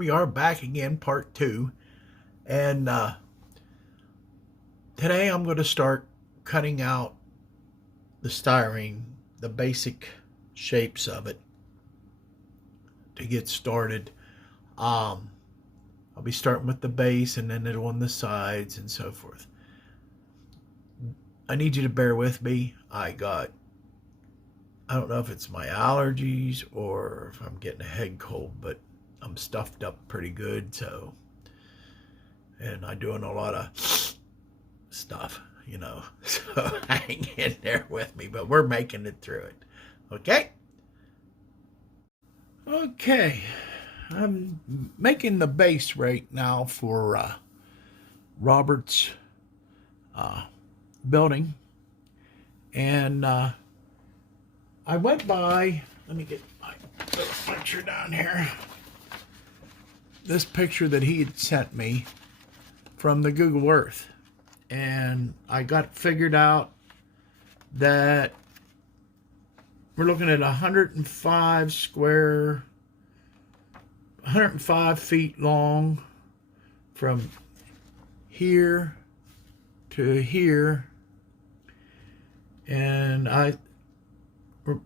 we are back again, part 2. And today I'm going to start cutting out the styrene, the basic shapes of it to get started. I'll be starting with the base and then it'll on the sides and so forth. I need you to bear with me. I don't know if it's my allergies or if I'm getting a head cold, but I'm stuffed up pretty good, and I'm doing a lot of stuff, so hang in there with me, but we're making it through it. Okay, I'm making the base right now for Robert's building, and I went by, let me get my little picture down here, this picture that he had sent me from the Google Earth, and I got figured out that we're looking at 105 feet long from here to here, and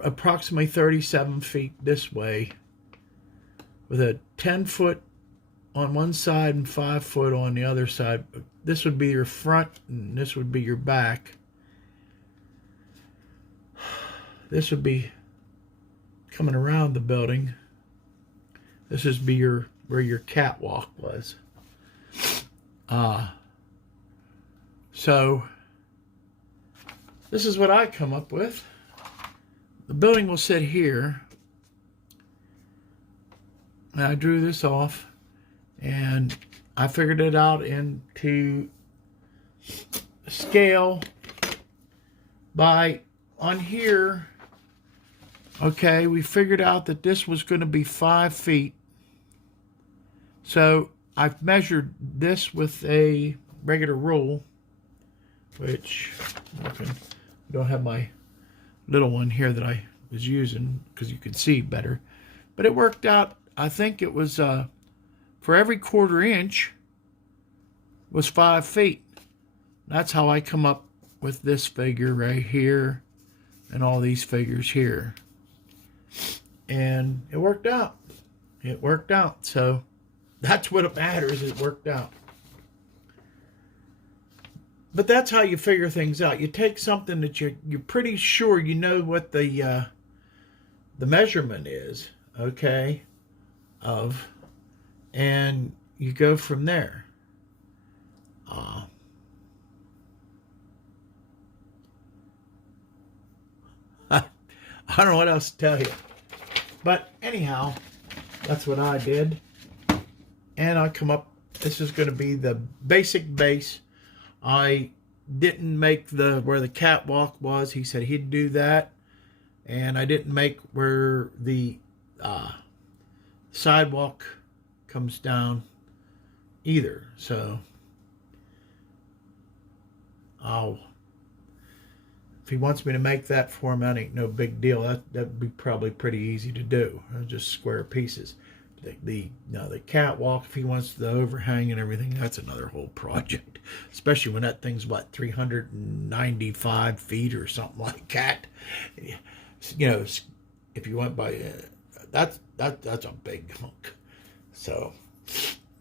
approximately 37 feet this way, with a 10-foot on one side and 5 foot on the other side. This would be your front and this would be your back. This would be coming around the building. This would be where your catwalk was. So this is what I come up with. The building will sit here. And I drew this off, and I figured it out into scale by on here. Okay, we figured out that this was going to be 5 feet. So I've measured this with a regular rule, which I don't have my little one here that I was using because you could see better. But it worked out, I think it was for every 1/4 inch was 5 feet. That's how I come up with this figure right here and all these figures here. And it worked out. It worked out. So that's what matters. It worked out. But that's how you figure things out. You take something that you're pretty sure you know what the measurement is, okay, of, and you go from there. I don't know what else to tell you. But anyhow, that's what I did. And I come up, this is going to be the basic base. I didn't make where the catwalk was. He said he'd do that. And I didn't make where the sidewalk comes down either. So if he wants me to make that for him, that ain't no big deal. That'd be probably pretty easy to do. Just square pieces. The catwalk, if he wants the overhang and everything, that's another whole project. Especially when that thing's, what, 395 feet or something like that. If you went by, that's a big hunk. So,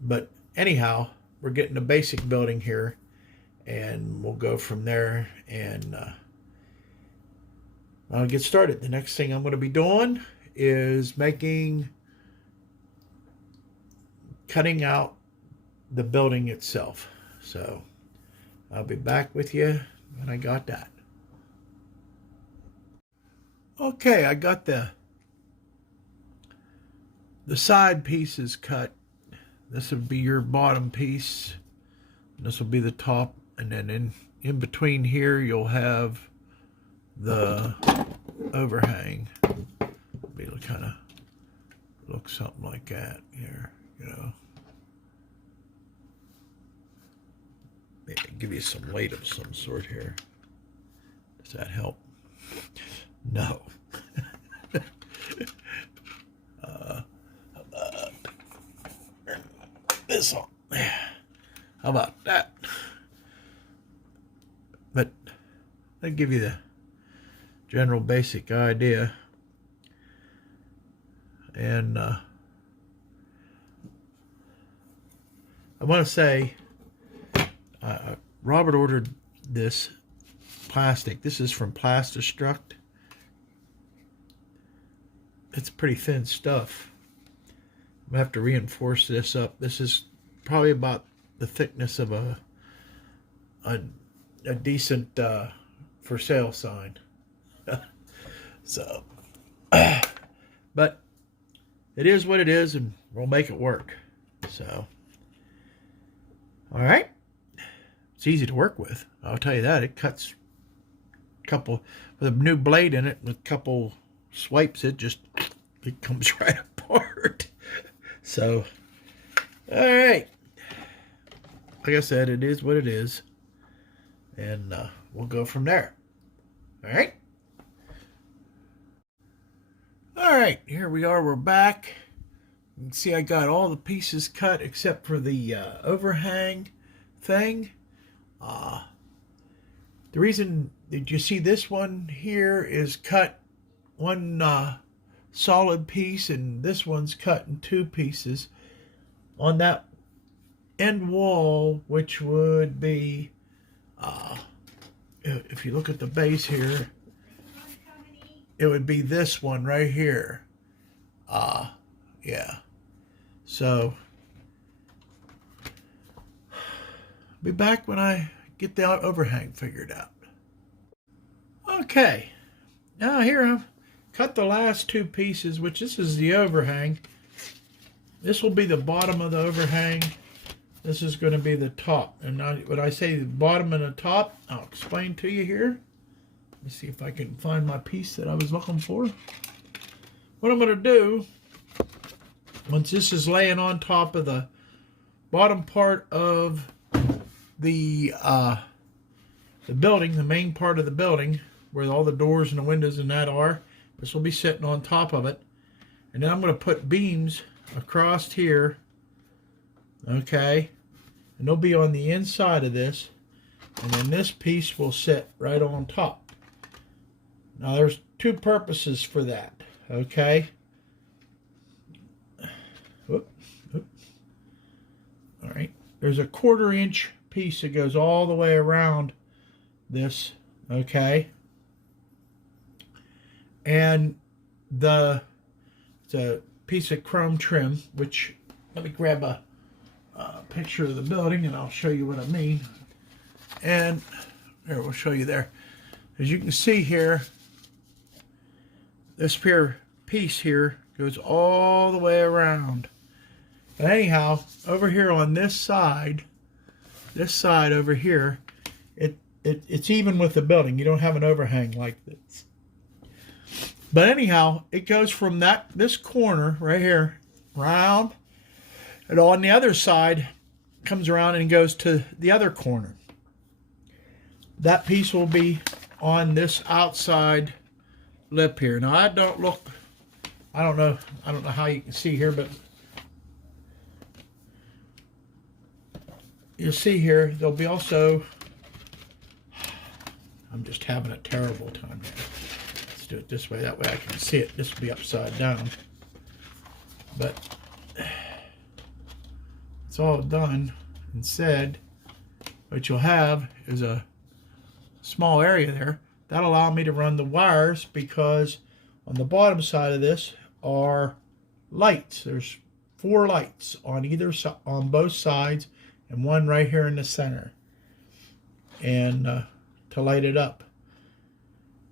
but anyhow, we're getting a basic building here, and we'll go from there, and I'll get started. The next thing I'm going to be doing is cutting out the building itself. So I'll be back with you when I got that. Okay, I got the side pieces cut. This would be your bottom piece. This will be the top, and then in between here you'll have the overhang. It'll kind of look something like that here, Maybe give you some weight of some sort here. Does that help? No. How about that? But I'll give you the general basic idea. And I want to say Robert ordered this plastic. This is from Plastistruct. It's pretty thin stuff. I'm going to have to reinforce this up. This is probably about the thickness of a decent for sale sign. So, but it is what it is, and we'll make it work. So, all right. It's easy to work with. I'll tell you that. It cuts a couple, with a new blade in it, with a couple swipes, it comes right apart. So, all right. Like I said, it is what it is. And we'll go from there. All right. All right, here we are. We're back. You can see I got all the pieces cut except for the overhang thing. The reason that you see this one here is cut one solid piece, and this one's cut in two pieces. On that end wall, which would be, if you look at the base here, it would be this one right here. Yeah. So, be back when I get the overhang figured out. Okay. Now here I've cut the last two pieces, which this is the overhang. This will be the bottom of the overhang. This is going to be the top. And now, when I say the bottom and the top, I'll explain to you here. Let me see if I can find my piece that I was looking for. What I'm going to do, once this is laying on top of the bottom part of the building, the main part of the building, where all the doors and the windows and that are, this will be sitting on top of it. And then I'm going to put beams across here, okay? And they'll be on the inside of this. And then this piece will sit right on top. Now there's two purposes for that, okay? Whoop, whoop. All right, there's a 1/4 inch piece that goes all the way around this, okay? And it's a piece of chrome trim, which, let me grab a picture of the building and I'll show you what I mean. And here, we'll show you there. As you can see here, this piece here goes all the way around. But anyhow, over here on this side over here, it's even with the building. You don't have an overhang like this. But anyhow, it goes from this corner right here round, and on the other side comes around and goes to the other corner. That piece will be on this outside lip here. Now I don't know how you can see here, but you'll see here there'll be also, I'm just having a terrible time here. Let's do it this way, that way I can see it. This will be upside down. But it's all done and said. What you'll have is a small area there. That'll allow me to run the wires, because on the bottom side of this are lights. There's 4 lights on on both sides, and one right here in the center, and to light it up.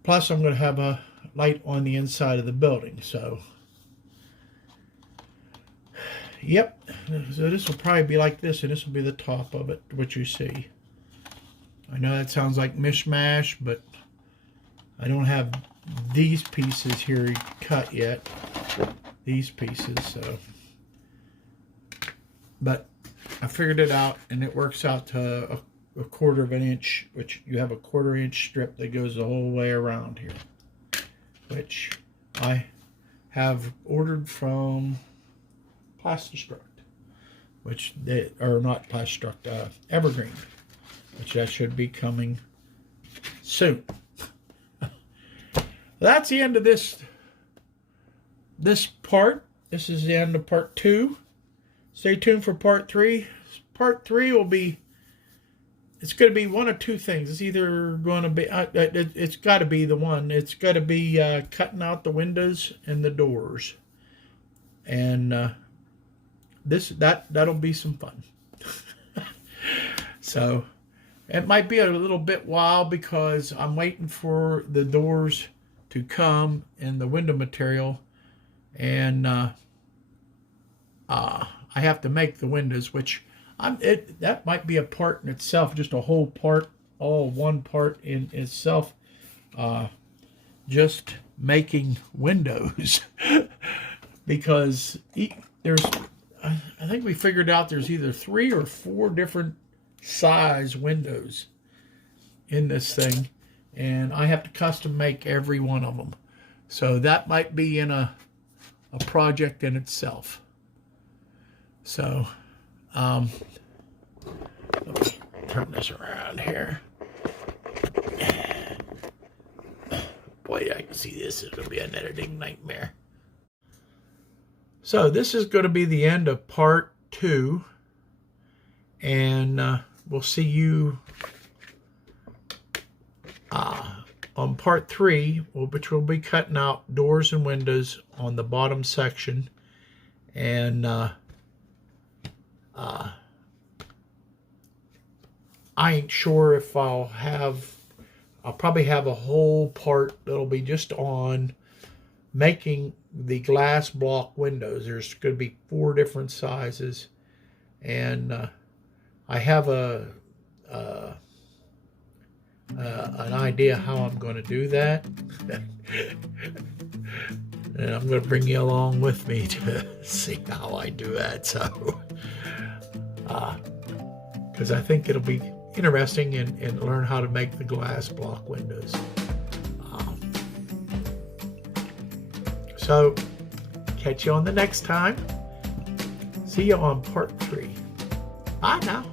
Plus I'm going to have a light on the inside of the building. So yep, so this will probably be like this, and this will be the top of it, what you see. I know that sounds like mishmash, but I don't have these pieces here cut yet. These pieces, so. But I figured it out, and it works out to a 1/4 inch, which you have a 1/4 inch strip that goes the whole way around here, which I have ordered from Plastistruct. which they are not Plastic Evergreen, which that should be coming soon. That's the end of this part. This is the end of part 2. Stay tuned for part 3. Part 3 will be, it's going to be one of two things. It's either going to be, it's got to be the one. It's got to be cutting out the windows and the doors. And that'll be some fun. So it might be a little bit while because I'm waiting for the doors to come and the window material, and I have to make the windows, which that might be a part in itself, just a whole part, all one part in itself, just making windows. Because there's, I think we figured out there's either 3 or 4 different size windows in this thing, and I have to custom make every one of them. So that might be in a project in itself. So let me turn this around here. Boy, I can see this is going to be an editing nightmare. So this is going to be the end of part 2, and we'll see you on part 3, which will be cutting out doors and windows on the bottom section. And I ain't sure if I'll probably have a whole part that'll be just on making the glass block windows. There's going to be 4 different sizes, and I have an idea how I'm going to do that. And I'm going to bring you along with me to see how I do that. So, because I think it'll be interesting and learn how to make the glass block windows. So, catch you on the next time. See you on part 3. Bye now.